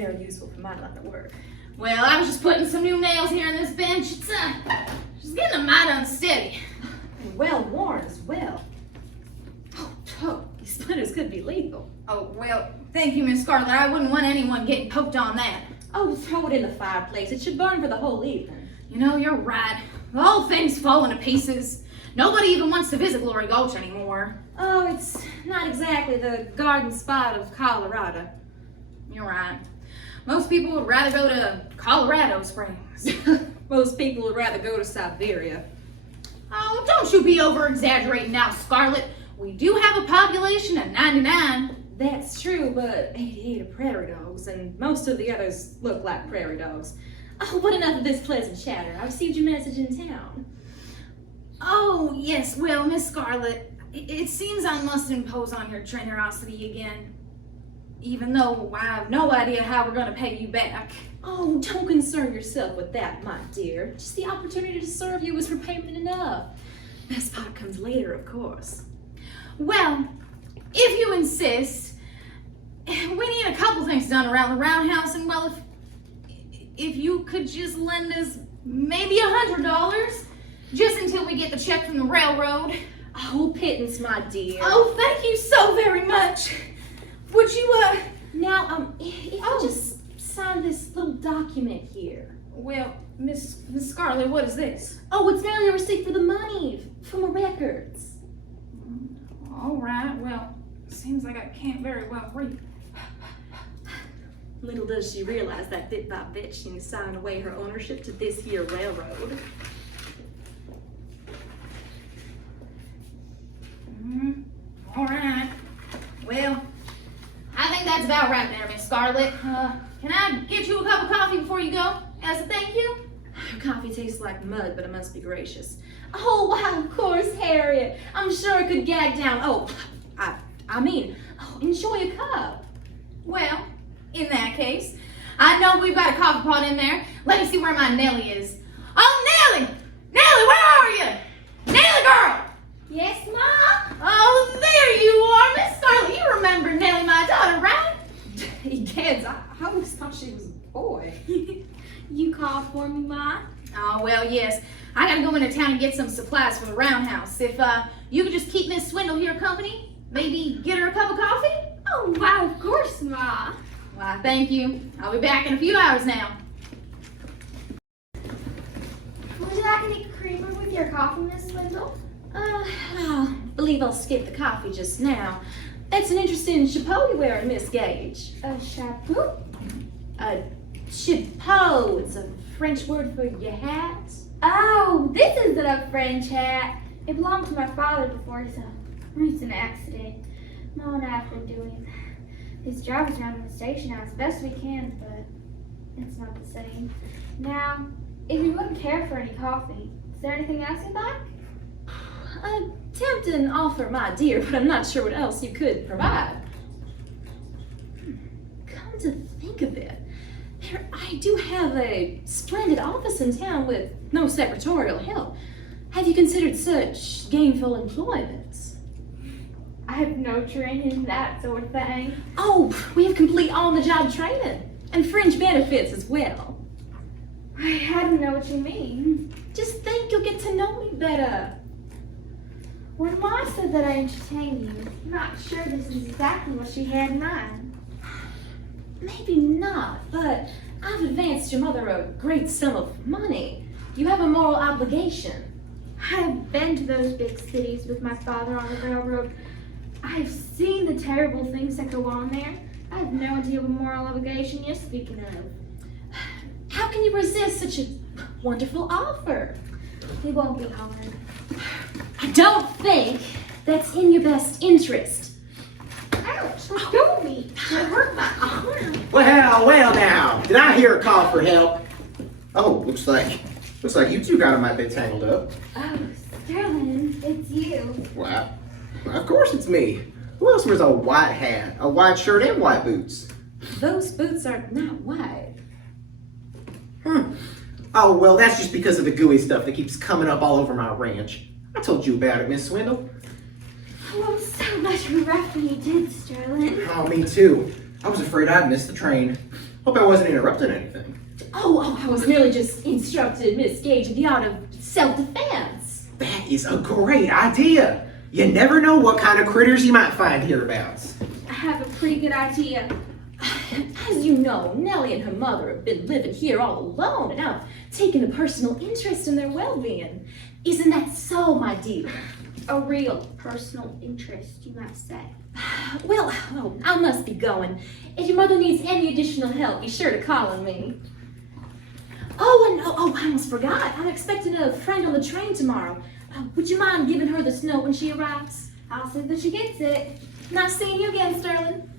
very useful for my line of work. Well, I was just putting some new nails here in this bench. It's getting a mite unsteady. And well worn as well. Oh, these splinters could be lethal. Oh, well, thank you, Miss Scarlett. I wouldn't want anyone getting poked on that. Oh, throw it in the fireplace. It should burn for the whole evening. You know, you're right. The whole thing's falling to pieces. Nobody even wants to visit Glory Gultch anymore. Oh, it's not exactly the garden spot of Colorado. You're right. Most people would rather go to Colorado Springs. Most people would rather go to Siberia. Oh, don't you be over-exaggerating now, Scarlett. We do have a population of 99. That's true, but 88 are prairie dogs, and most of the others look like prairie dogs. Oh, but enough of this pleasant chatter. I received your message in town. Oh, yes. Well, Miss Scarlett, it seems I must impose on your generosity again, even though I have no idea how we're going to pay you back. Oh, don't concern yourself with that, my dear. Just the opportunity to serve you is repayment enough. Best part comes later, of course. Well, if you insist, we need a couple things done around the roundhouse, and well, if you could just lend us maybe $100, just until we get the check from the railroad. Oh, pittance, my dear. Oh, thank you so very much. Would you, Now, if you just sign this little document here. Well, Miss Scarlett, what is this? Oh, it's merely a receipt for the money from the records. All right, well, seems like I can't very well read. Little does she realize that bit by bit she signed away her ownership to this here railroad. All right. Well, I think that's about right there, Miss Scarlett. Can I get you a cup of coffee before you go, as a thank you? Your coffee tastes like mud, but it must be gracious. Oh, wow, of course, Harriet. I'm sure I could gag down. Oh, enjoy a cup. Well, in that case, I know we've got a coffee pot in there. Let me see where my Nellie is. Oh, Nellie! Nellie, where are you? Nellie girl! Yes, Ma? Oh, there you are, Miss Scarlett. You remember Nellie, my daughter, right? Egad, I always thought she was a boy. You called for me, Ma? Oh, well, yes. I gotta go into town and get some supplies for the roundhouse. If you could just keep Miss Swindle here company, maybe get her a cup of coffee? Oh, wow, of course, Ma. Why, thank you. I'll be back in a few hours now. Would you like any creamer with your coffee, Miss Swindle? I believe I'll skip the coffee just now. That's an interesting chapeau you're wearing, Miss Gage. A chapeau? A chapeau. It's a French word for your hat. Oh, this isn't a French hat. It belonged to my father before his recent accident. Ma and I have been doing his jobs around the station now as best we can, but it's not the same. Now, if you wouldn't care for any coffee, is there anything else you'd like? A tempting offer, my dear, but I'm not sure what else you could provide. Come to think of it, I do have a splendid office in town with no secretarial help. Have you considered such gainful employment? I have no training in that sort of thing. Oh, we have complete on-the-job training and fringe benefits as well. I don't know what you mean. Just think you'll get to know me better. When Ma said that I entertain you, I'm not sure this is exactly what she had in mind. Maybe not, but I've advanced your mother a great sum of money. You have a moral obligation. I've been to those big cities with my father on the railroad. I've seen the terrible things that go on there. I have no idea what moral obligation you're speaking of. How can you resist such a wonderful offer? It won't be hard. I don't think that's in your best interest. Ouch, let go of me. It hurt my arm. Well now, did I hear a call for help? Oh, looks like you two got them a bit tangled up. Oh, Sterling, it's you. Well, of course it's me. Who else wears a white hat, a white shirt, and white boots? Those boots are not white. Oh, well, that's just because of the gooey stuff that keeps coming up all over my ranch. I told you about it, Miss Swindle. Oh, I'm so much rougher than you did, Sterling. Oh, me too. I was afraid I'd miss the train. Hope I wasn't interrupting anything. Oh, I was merely just instructed Miss Gage in the art of self-defense. That is a great idea. You never know what kind of critters you might find hereabouts. I have a pretty good idea. As you know, Nellie and her mother have been living here all alone, and I've taken a personal interest in their well-being. Isn't that so, my dear? A real personal interest, you might say. Well, I must be going. If your mother needs any additional help, be sure to call on me. I almost forgot. I'm expecting a friend on the train tomorrow. Would you mind giving her this note when she arrives? I'll see that she gets it. Nice seeing you again, Sterling.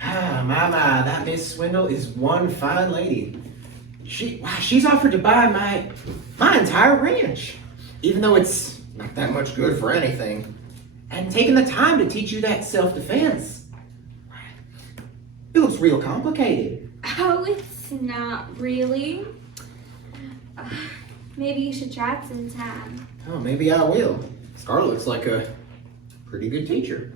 My, that Miss Swindle is one fine lady. She's offered to buy my entire ranch, even though it's not that much good for anything, and taking the time to teach you that self-defense. It looks real complicated. Oh, it's not really. Maybe you should try it sometime. Oh, maybe I will. Scarlett looks like a pretty good teacher.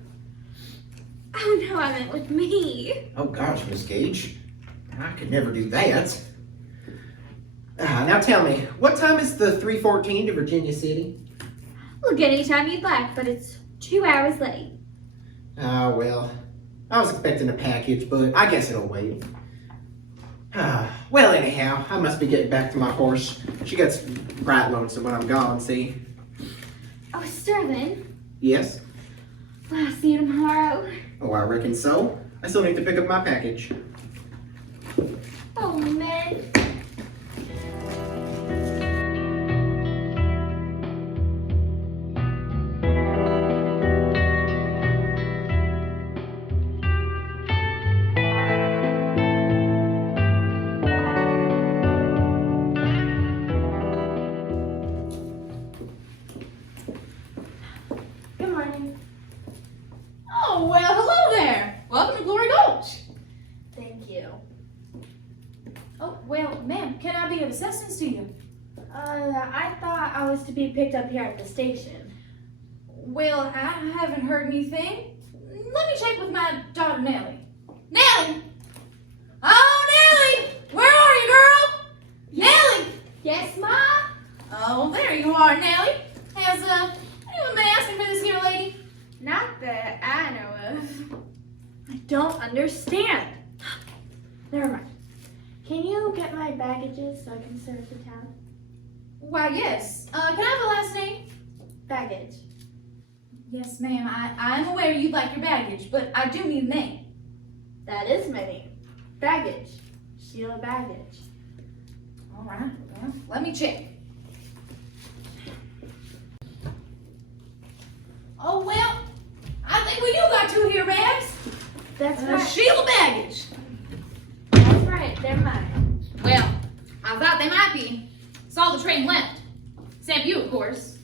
Oh no, I meant with me. Oh gosh, Miss Gage, I could never do that. Now tell me, what time is the 3:14 to Virginia City? Look, anytime you'd like, but it's 2 hours late. Well, I was expecting a package, but I guess it'll wait. Well, anyhow, I must be getting back to my horse. She gets right lonesome when I'm gone, see? Oh, Sterling, Yes? will I see you tomorrow? Oh, I reckon so. I still need to pick up my package. Oh, man. Good morning. Oh, well, hello there. Welcome to Glory Gultch. Thank you. Oh, well, ma'am, can I be of assistance to you? I thought I was to be picked up here at the station. Well, I haven't heard anything. Let me check with my daughter, Nellie. Nellie! Oh, Nellie! Where are you, girl? Nellie! Yes, Ma? Oh, there you are, Nellie. Has, anyone been asking for this here lady? Not that I know of. I don't understand. Never mind. Can you get my baggages so I can serve the town? Why, yes. Can I have a last name? Baggage. Yes, ma'am. I am aware you'd like your baggage, but I do need a name. That is my name. Baggage. Sheila Baggage. All right. Well, let me check. Oh, well, I think we do got two here, bags. That's right. Sheila Baggage. That's right. They're mine. Well, I thought they might be. Saw the train left. Except you, of course.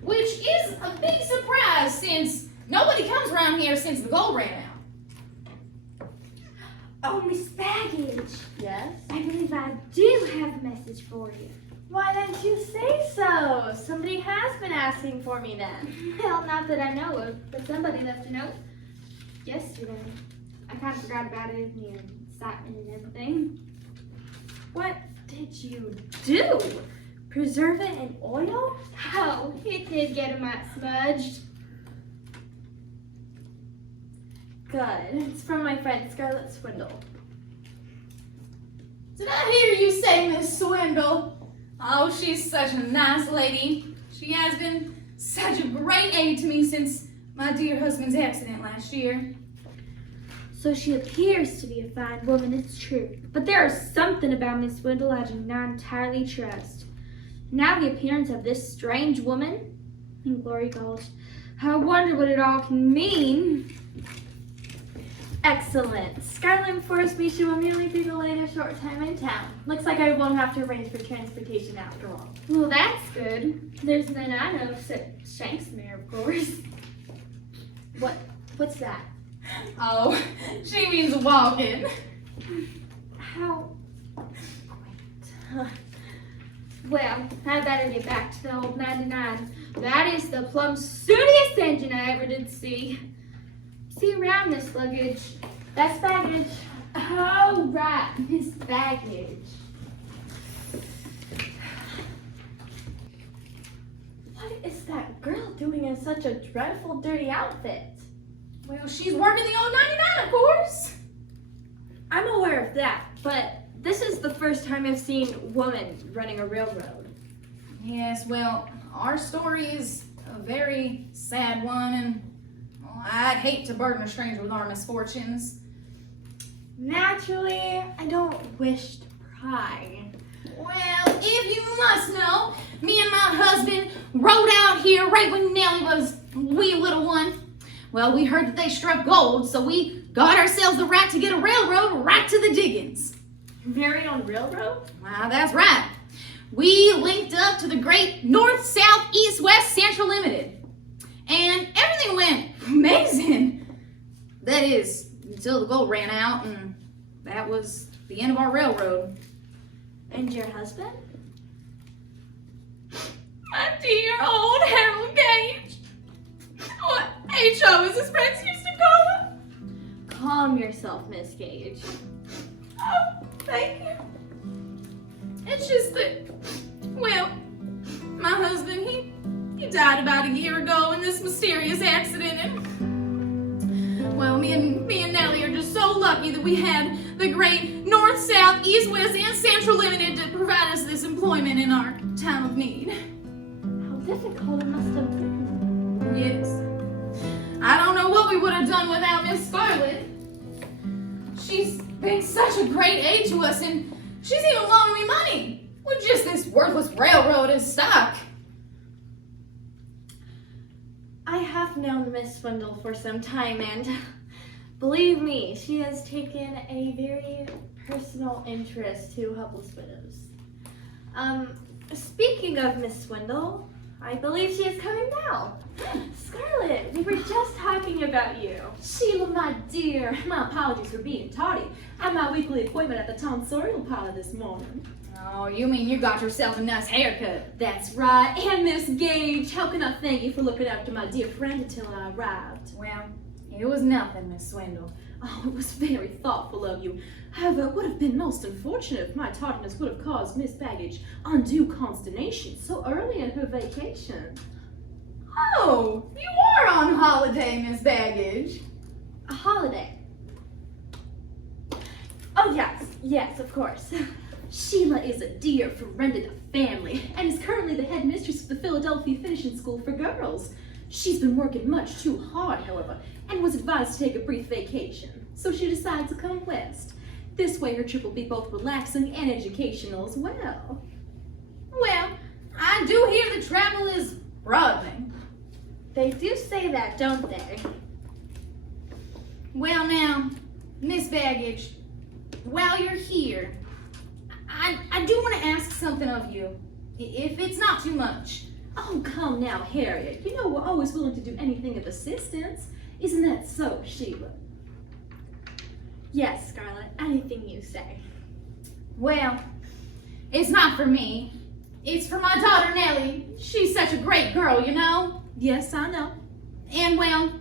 Which is a big surprise since nobody comes around here since the gold ran out. Oh, Miss Baggage. Yes? I believe I do have a message for you. Why didn't you say so? Somebody has been asking for me then. Well, not that I know of, but somebody left a note yesterday. I kind of forgot about it in the excitement and everything. What did you do? Preserve it in oil? Oh, it did get a mite smudged. Good. It's from my friend Scarlett Swindle. Did I hear you say Miss Swindle? Oh, she's such a nice lady. She has been such a great aid to me since my dear husband's accident last year. So she appears to be a fine woman, it's true. But there is something about Miss Swindle I do not entirely trust. Now the appearance of this strange woman in Glory Gultch. I wonder what it all can mean. Excellent. Scarlett informs me she will merely be delayed a short time in town. Looks like I won't have to arrange for transportation after all. Well, that's good. There's none I know except Shanksmere, of course. What's that? Oh, she means walking. How? Well, I better get back to the old 99. That is the plumb sootiest engine I ever did see. See around this luggage. That's baggage. Oh, right, Miss Baggage. What is that girl doing in such a dreadful, dirty outfit? Well, she's working the old 99, of course. I'm aware of that, but this is the first time I've seen women running a railroad. Yes, well, our story is a very sad one, and well, I'd hate to burden a stranger with our misfortunes. Naturally, I don't wish to pry. Well, if you must know, me and my husband rode out here right when Nellie was a wee little one. Well, we heard that they struck gold, so we got ourselves the right to get a railroad right to the diggings. Very on railroad? Wow, that's right. We linked up to the great North, South, East, West, Central Limited. And everything went amazing. That is, until the gold ran out, and that was the end of our railroad. And your husband? My dear old Harold Gage. What H.O. as his friends used to call him. Calm yourself, Miss Gage. Oh, thank you. It's just that, well, my husband, he died about a year ago in this mysterious accident, and, well, me and Nellie are just so lucky that we had the great North, South, East, West, and Central Limited to provide us this employment in our time of need. How difficult it must have been. Yes. I don't know what we would have done without Miss Scarlett. She's been such a great aid to us, and she's even loaned me money with just this worthless railroad as stock. I have known Miss Swindle for some time, and believe me, she has taken a very personal interest to helpless widows. Speaking of Miss Swindle, I believe she is coming now. Scarlett, we were just talking about you. Sheila, my dear, my apologies for being tardy. I had my weekly appointment at the tonsorial parlor this morning. Oh, you mean you got yourself a nice haircut? That's right. And Miss Gage, how can I thank you for looking after my dear friend until I arrived? Well, it was nothing, Miss Swindle. Oh, it was very thoughtful of you. However, it would have been most unfortunate if my tardiness would have caused Miss Baggage undue consternation so early in her vacation. Oh, you are on holiday, Miss Baggage. A holiday. Oh, yes, of course. Sheila is a dear friend of the family and is currently the headmistress of the Philadelphia Finishing School for Girls. She's been working much too hard, however, and was advised to take a brief vacation, so she decided to come west. This way her trip will be both relaxing and educational as well. Well, I do hear the travel is broadening. They do say that, don't they? Well now, Miss Baggage, while you're here, I do want to ask something of you, if it's not too much. Oh, come now, Harriet. You know we're always willing to do anything of assistance. Isn't that so, Sheila? Yes, Scarlett, anything you say. Well, it's not for me. It's for my daughter, Nellie. She's such a great girl, you know? Yes, I know. And, well,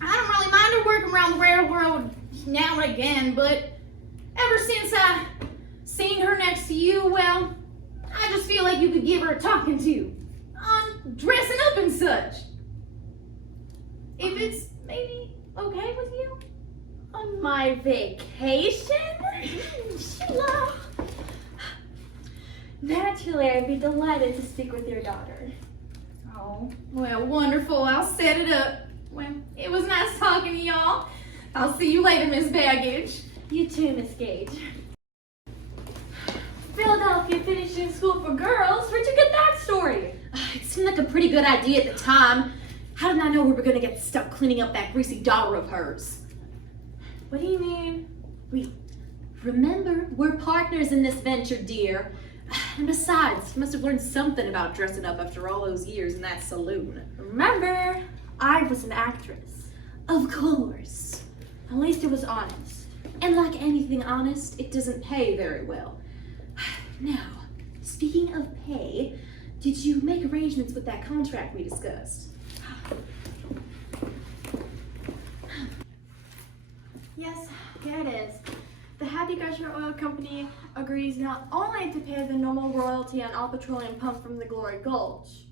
I don't really mind her working around the railroad now and again, but ever since I seen her next to you, well, I just feel like you could give her a talking to on dressing up and such. If it's maybe okay with you? On my vacation? Sheila! Naturally, I'd be delighted to speak with your daughter. Oh, well, wonderful. I'll set it up. Well, it was nice talking to y'all. I'll see you later, Miss Baggage. You too, Miss Gage. Philadelphia Finishing School for Girls? Where'd you get that story? It seemed like a pretty good idea at the time. How did I know we were going to get stuck cleaning up that greasy daughter of hers? What do you mean? Remember, we're partners in this venture, dear. And besides, you must have learned something about dressing up after all those years in that saloon. Remember, I was an actress. Of course. At least it was honest. And like anything honest, it doesn't pay very well. Now, speaking of pay, did you make arrangements with that contract we discussed? Yes, Gusher Oil Company agrees not only to pay the normal royalty on all petroleum pumped from the Glory Gultch,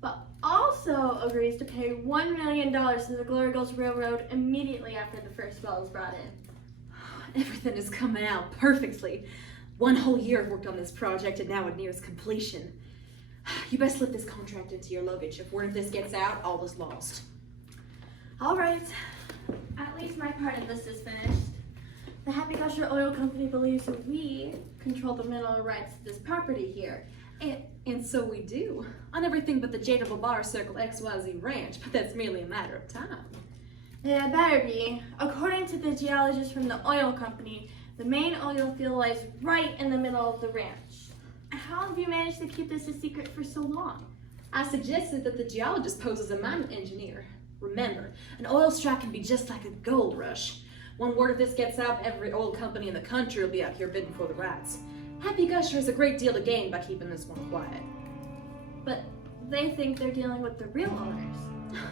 but also agrees to pay $1 million to the Glory Gulch Railroad immediately after the first well is brought in. Everything is coming out perfectly. 1 whole year I've worked on this project and now it nears completion. You best slip this contract into your luggage. If word of this gets out, all is lost. All right, at least my part of this is finished. The Happy Gusher Oil Company believes that we control the mineral rights to this property here. And so we do. On everything but the Jada Bar Circle XYZ Ranch, but that's merely a matter of time. Yeah, better be. According to the geologist from the oil company, the main oil field lies right in the middle of the ranch. How have you managed to keep this a secret for so long? I suggested that the geologist pose as a mining engineer. Remember, an oil strike can be just like a gold rush. When word of this gets out, every oil company in the country will be out here bidding for the rights. Happy Gusher has a great deal to gain by keeping this one quiet. But they think they're dealing with the real owners.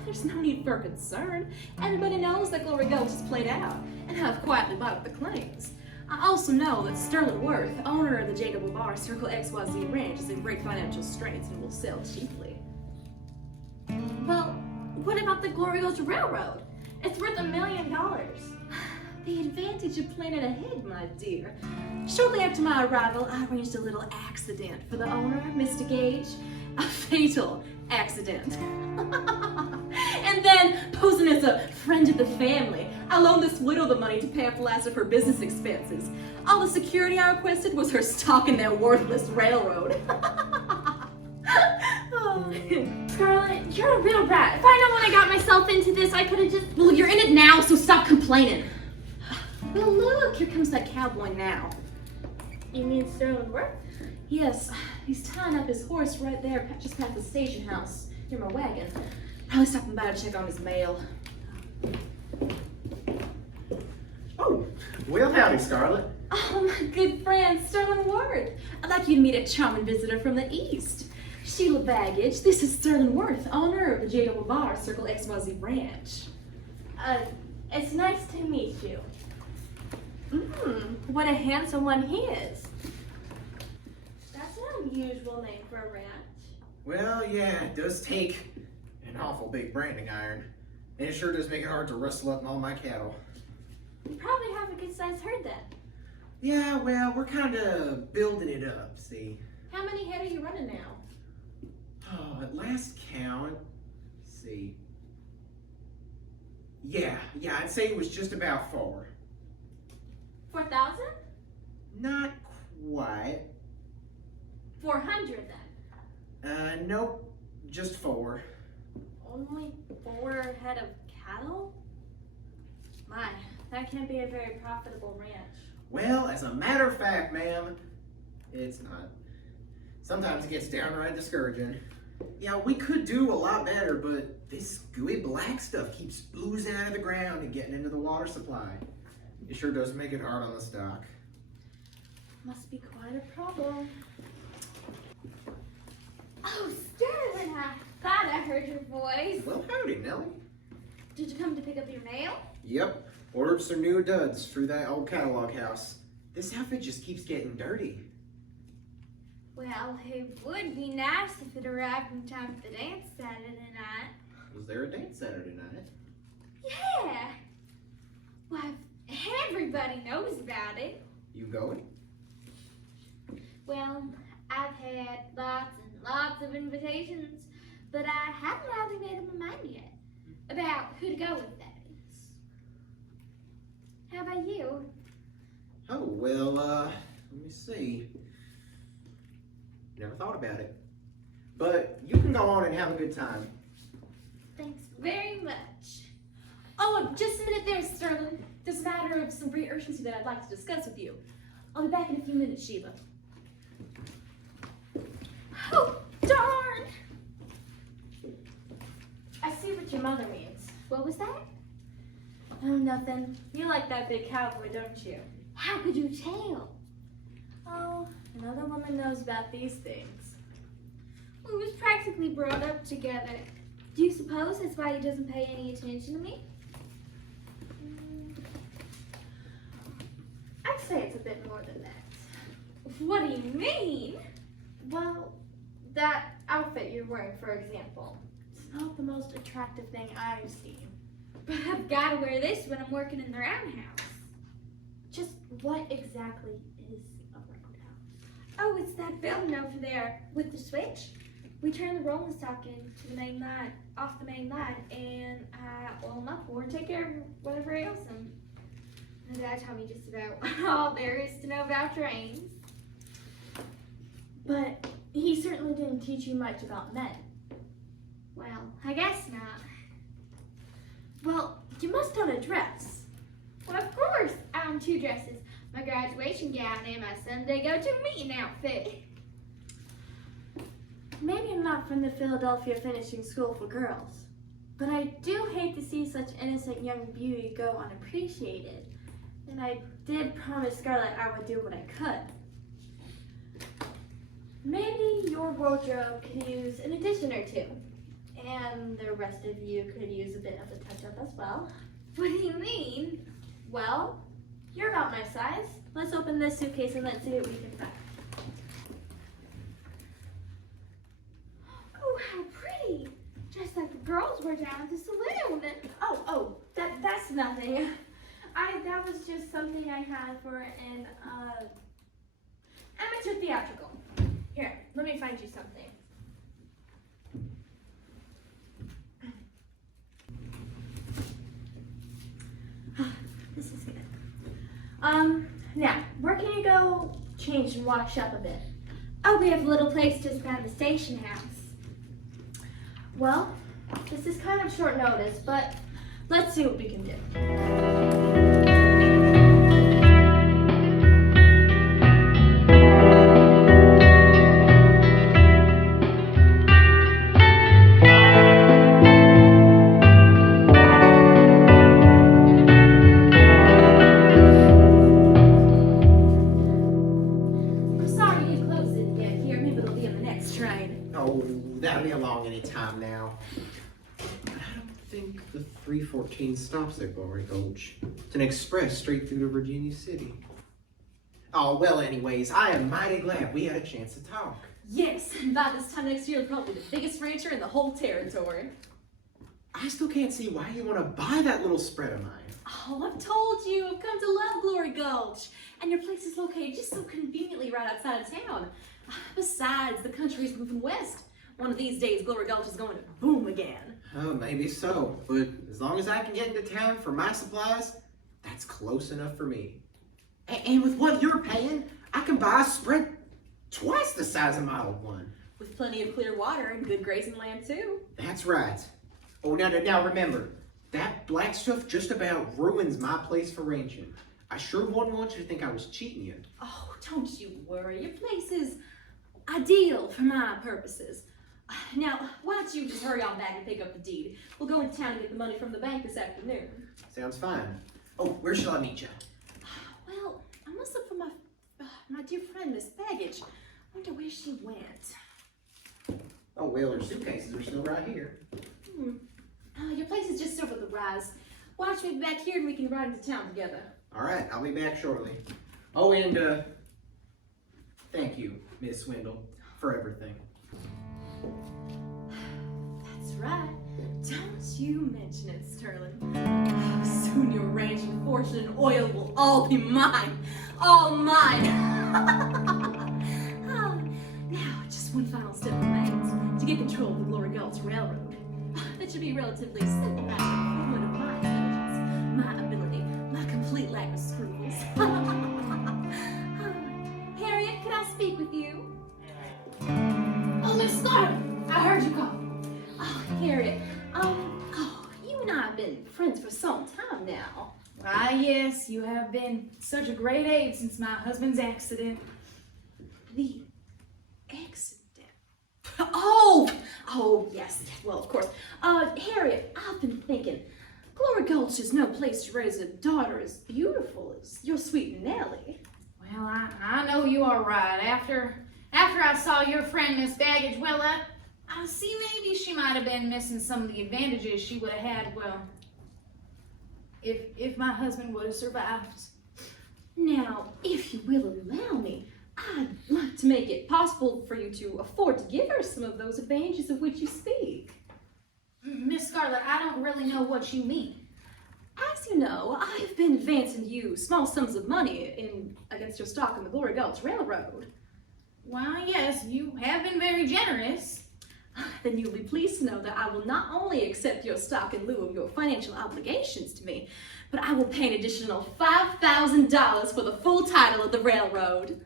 There's no need for concern. Everybody knows that Glory Gultch is played out, and have quietly bought up the claims. I also know that Sterling Worth, owner of the Jada Bar Circle XYZ Ranch, is in great financial straits and will sell cheaply. Well, what about the Glory Gulch Railroad? It's worth $1 million. The advantage of planning ahead, my dear. Shortly after my arrival, I arranged a little accident for the owner, Mr. Gage. A fatal accident. And then, posing as a friend of the family, I loaned this widow the money to pay off the last of her business expenses. All the security I requested was her stock in that worthless railroad. Oh. Scarlett, you're a real rat. If I know when I got myself into this, I could have just... Well, you're in it now, so stop complaining. Well, look, here comes that cowboy now. You mean Sterling Worth? Yes, he's tying up his horse right there, just past the station house, near my wagon. Probably stopping by to check on his mail. Oh, well, howdy, Scarlett. Oh, my good friend, Sterling Worth. I'd like you to meet a charming visitor from the East. Sheila Baggage, this is Sterling Worth, owner of the Jada Bar Circle XYZ Ranch. It's nice to meet you. What a handsome one he is. That's an unusual name for a ranch. Well, yeah, it does take an awful big branding iron. And it sure does make it hard to rustle up all my cattle. You probably have a good sized herd then. Yeah, well, we're kind of building it up, see. How many head are you running now? Oh, at last count, let's see. Yeah, I'd say it was just about 4. 4,000? Not quite. 400 then. Nope, just 4. Only 4 head of cattle? My, that can't be a very profitable ranch. Well, as a matter of fact, ma'am, it's not. Sometimes it gets downright discouraging. Yeah, we could do a lot better, but this gooey black stuff keeps oozing out of the ground and getting into the water supply. It sure does make it hard on the stock. Must be quite a problem. Oh, Sterling, I thought I heard your voice. Well, howdy, Nellie. Did you come to pick up your mail? Yep, ordered some new duds through that old catalog house. This outfit just keeps getting dirty. Well, it would be nice if it arrived in time for the dance Saturday night. Was there a dance Saturday night? Yeah. Why, everybody knows about it. You going? Well, I've had lots and lots of invitations, but I haven't really made up my mind yet about who to go with, that is. How about you? Oh, well, let me see. Never thought about it. But you can go on and have a good time. Thanks very much. Oh, just a minute there, Sterling. There's a matter of some great urgency that I'd like to discuss with you. I'll be back in a few minutes, Sheila. Oh, darn! I see what your mother means. What was that? Oh, nothing. You like that big cowboy, don't you? How could you tell? Oh, another woman knows about these things. We was practically brought up together. Do you suppose that's why he doesn't pay any attention to me? I'd say it's a bit more than that. What do you mean? Well, that outfit you're wearing, for example, it's not the most attractive thing I've seen. But I've got to wear this when I'm working in the roundhouse. Just what exactly is a roundhouse? Oh, it's that building over there with the switch. We turn the rolling stock into the main line, off the main line, and I oil my pour and take care of whatever else. And my dad taught me just about all there is to know about trains. But he certainly didn't teach you much about men. Well, I guess not. Well, you must own a dress. Well, of course, I own 2 dresses. My graduation gown and my Sunday go-to meeting outfit. Maybe I'm not from the Philadelphia Finishing School for Girls, but I do hate to see such innocent young beauty go unappreciated. And I did promise Scarlett I would do what I could. Maybe your wardrobe could use an addition or 2. And the rest of you could use a bit of a touch-up as well. What do you mean? Well, you're about my size. Let's open this suitcase and let's see what we can find. Oh, how pretty! Just like the girls were down at the saloon. That's nothing. That was just something I had for an amateur theatrical. Here, let me find you something. This is good. Now, where can you go change and wash up a bit? Oh, we have a little place just down the station house. Well, this is kind of short notice, but let's see what we can do. I'm sorry you didn't close it yet. Here, maybe it'll be in the next train. Oh, that'll be along any time now. But I don't think the 314 stops at Glory Gultch. It's an express straight through to Virginia City. Oh, well, anyways, I am mighty glad we had a chance to talk. Yes, and by this time next year, it'll probably be the biggest rancher in the whole territory. I still can't see why you want to buy that little spread of mine. Oh, I've told you, I've come to love Glory Gultch. And your place is located just so conveniently right outside of town. Besides, the country's moving west. One of these days, Glory Gultch is going to boom again. Oh, maybe so, but as long as I can get into town for my supplies, that's close enough for me. And with what you're paying, I can buy a spread twice the size of my old one. With plenty of clear water and good grazing land, too. That's right. Oh, now remember, that black stuff just about ruins my place for ranching. I sure wouldn't want you to think I was cheating you. Oh, don't you worry. Your place is ideal for my purposes. Now, why don't you just hurry on back and pick up the deed? We'll go into town and get the money from the bank this afternoon. Sounds fine. Oh, where shall I meet you? Well, I must look for my dear friend, Miss Baggage. I wonder where she went. Oh, well, her suitcases are still right here. Your place is just over the rise. Why don't you be back here and we can ride into town together? All right, I'll be back shortly. Oh, and thank you, Miss Swindle, for everything. That's right. Don't you mention it, Sterling. Soon your ranch and fortune and oil will all be mine. All mine. Now, just one final step remains to get control of the Glory Gultch Railroad. That should be a relatively simple matter with one of my intelligence, my ability, my complete lack of scruples. Harriet, can I speak with you? Oh, Miss Scarlett, I heard you call. Oh, Harriet, you and I have been friends for some time now. Why, yes, you have been such a great aid since my husband's accident. The accident? Oh, yes, well, of course. Harriet, I've been thinking, Glory Gultch is no place to raise a daughter as beautiful as your sweet Nellie. Well, I know you are right. After I saw your friend Miss Baggage, well, I see maybe she might have been missing some of the advantages she would have had, well, if my husband would have survived. Now, if you will allow me, I'd like to make it possible for you to afford to give her some of those advantages of which you speak. Miss Scarlett, I don't really know what you mean. As you know, I've been advancing you small sums of money against your stock in the Glory Gultch Railroad. Well, yes, you have been very generous. Then you'll be pleased to know that I will not only accept your stock in lieu of your financial obligations to me, but I will pay an additional $5,000 for the full title of the railroad.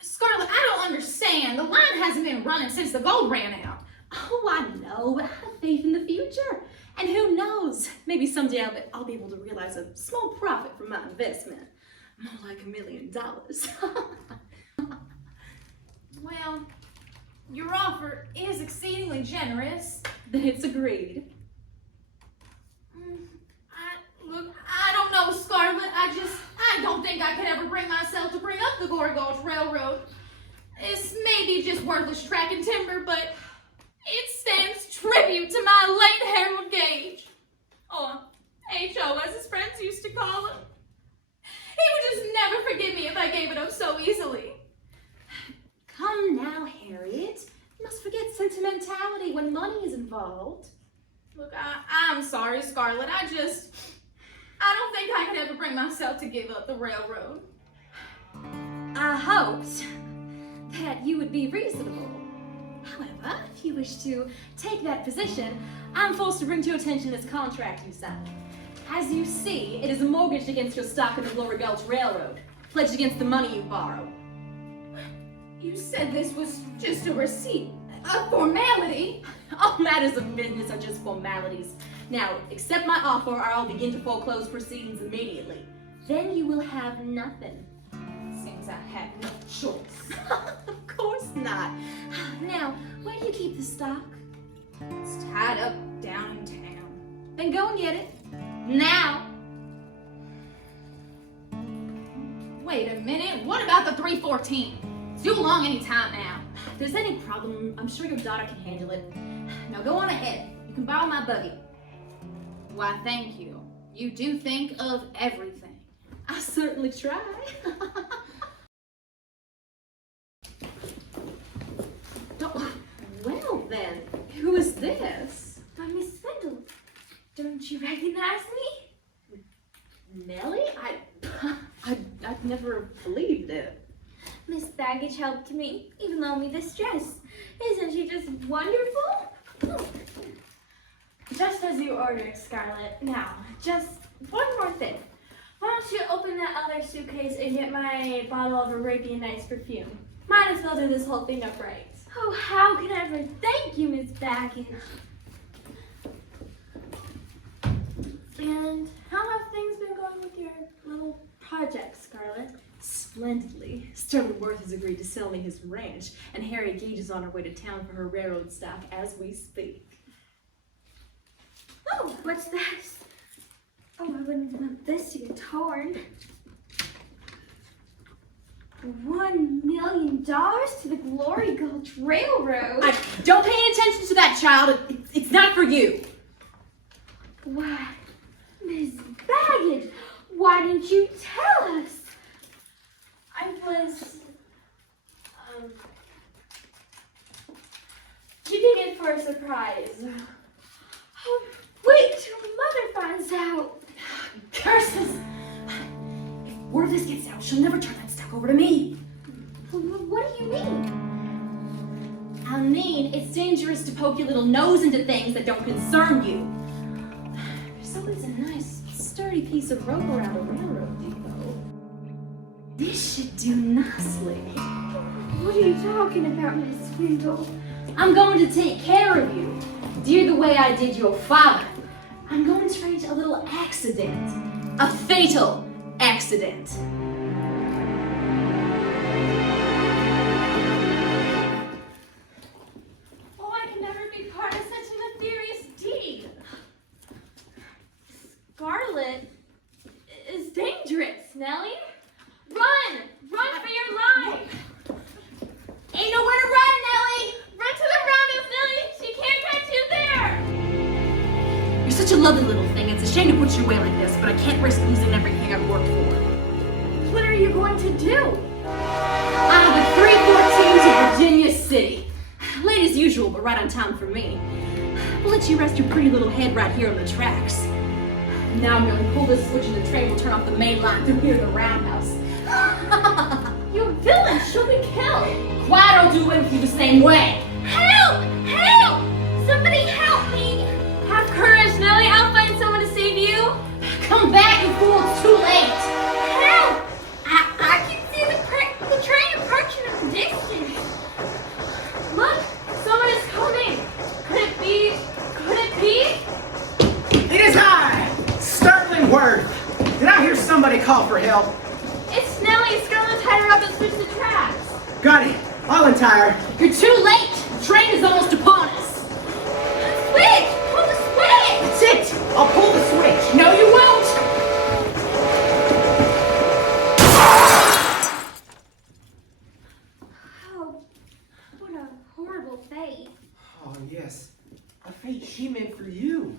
Scarlett, I don't understand. The line hasn't been running since the gold ran out. Oh, I know, but I have faith in the future. And who knows, maybe someday I'll be able to realize a small profit from my investment. More like $1 million. Well, your offer is exceedingly generous. Then it's agreed. Look, I don't know, Scarlett. I don't think I could ever bring myself to bring up the Glory Gultch Railroad. It's maybe just worthless track and timber, but it stands tribute to my late Harold Gage. Or H.O. as his friends used to call him. He would just never forgive me if I gave it up so easily. Come now, Harriet. You must forget sentimentality when money is involved. Look, I'm sorry, Scarlett. I don't think I could ever bring myself to give up the railroad. I hoped that you would be reasonable. However, if you wish to take that position, I'm forced to bring to your attention this contract you signed. As you see, it is mortgaged against your stock in the Glory Gultch Railroad, pledged against the money you borrow. You said this was just a receipt, a formality. All matters of business are just formalities. Now, accept my offer or I'll begin to foreclose proceedings immediately. Then you will have nothing. Seems I have no choice. Of course not. Now, where do you keep the stock? It's tied up down in town. Then go and get it. Now. Wait a minute, what about the 314? It's due along any time now. If there's any problem, I'm sure your daughter can handle it. Now go on ahead. You can borrow my buggy. Why, thank you. You do think of everything. I certainly try. Well then, who is this? I'm Miss Swindle. Don't you recognize me? Nellie? I've never believed it. Miss Baggage helped me, even loaned me this dress. Isn't she just wonderful? Just as you ordered, Scarlett. Now, just one more thing. Why don't you open that other suitcase and get my bottle of Arabian Nights perfume? Might as well do this whole thing up right. Oh, how can I ever thank you, Miss Baggage? And how have things been going with your little project, Scarlett? Splendidly. Sterling Worth has agreed to sell me his ranch, and Harriet Gage is on her way to town for her railroad stock as we speak. Oh, what's this? Oh, I wouldn't want this to get torn. $1 million to the Glory Gultch Railroad? Don't pay any attention to that, child. It's not for you. Why, Miss Baggage, why didn't you tell us? I was, keeping it for a surprise. Oh, wait till Mother finds out. Curses! If word of this gets out, she'll never turn that stock over to me. What do you mean? I mean, it's dangerous to poke your little nose into things that don't concern you. There's always a nice, sturdy piece of rope around a railroad depot. This should do nicely. What are you talking about, Miss Swindle? I'm going to take care of you, dear the way I did your father. I'm going to arrange a little accident, a fatal accident. Oh, I can never be part of such a nefarious deed. Scarlett is dangerous, Nellie. Run! Run for your life! Ain't nowhere to run, Nellie! Run to the Roundhouse Nellie! She can't catch you there! You're You're such a lovely little thing. It's a shame to put you away like this, but I can't risk losing everything I've worked for. What are you going to do? Out of the 3-4 teams of Virginia City. Late as usual, but right on time for me. We'll let you rest your pretty little head right here on the tracks. Now I'm gonna pull this switch and the train will turn off the main line through here to the Roundhouse. You villain! She'll be killed! Quiet or do anything the same way. Help! Help! Somebody help me! Have courage, Nellie. I'll find someone to save you. Come back, you fool, it's too late. Help! I can see the train approaching in the distance. Look, someone is coming. Could it be? Could it be? It is I, Sterling Worth. Did I hear somebody call for help? It's Nellie. Scarlett tied her up and switched the tracks. Got it. I'll untie her. You're too late. The train is almost upon us. Switch! Pull the switch! That's it. I'll pull the switch. No, you won't. Oh, what a horrible fate. Oh, yes. A fate she meant for you.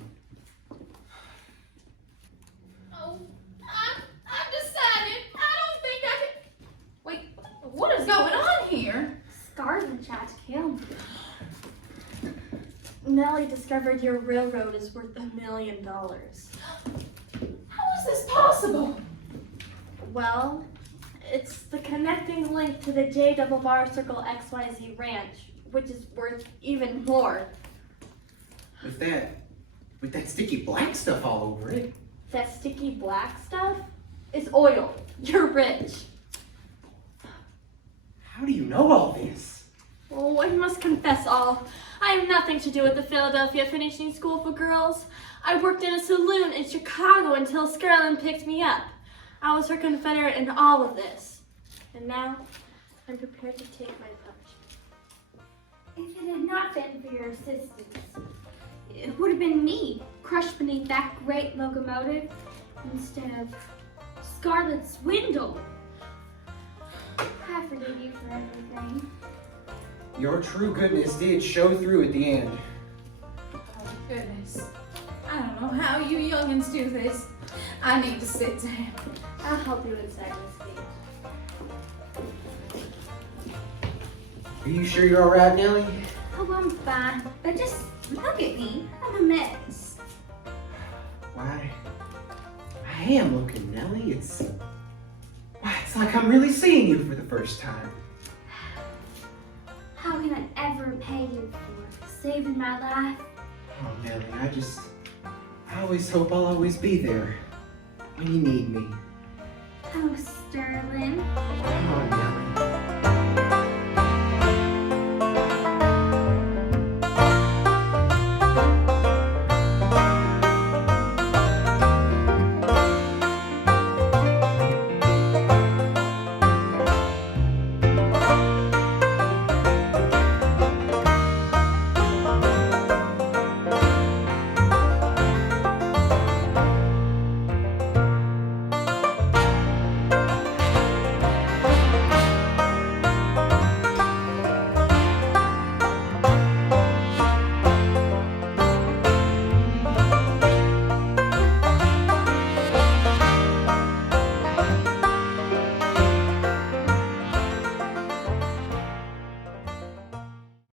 Oh, I've decided. I don't think I can. Wait, what is going on here? Scarlett tried to kill me. Nellie discovered your railroad is worth $1 million. How is this possible? Well, it's the connecting link to the J double bar circle XYZ ranch, which is worth even more. With that sticky black stuff all over it. That sticky black stuff is oil. You're rich. How do you know all this? Oh, I must confess all. I have nothing to do with the Philadelphia Finishing School for Girls. I worked in a saloon in Chicago until Scarlett picked me up. I was her confederate in all of this. And now, I'm prepared to take my punishment. If it had not been for your assistance, it would have been me, crushed beneath that great locomotive, instead of Scarlett Swindle. I forgive you for everything. Your true goodness did show through at the end. Oh, goodness. I don't know how you youngins do this. I need to sit down. I'll help you inside this gate. Are you sure you're all right, Nellie? Oh, I'm fine, but just look at me. I'm a mess. Why, I am looking, Nellie. It's like I'm really seeing you for the first time. How can I ever repay you for saving my life? Oh, Nellie, I always hope I'll always be there when you need me. Oh, Sterling. Come on, Nellie.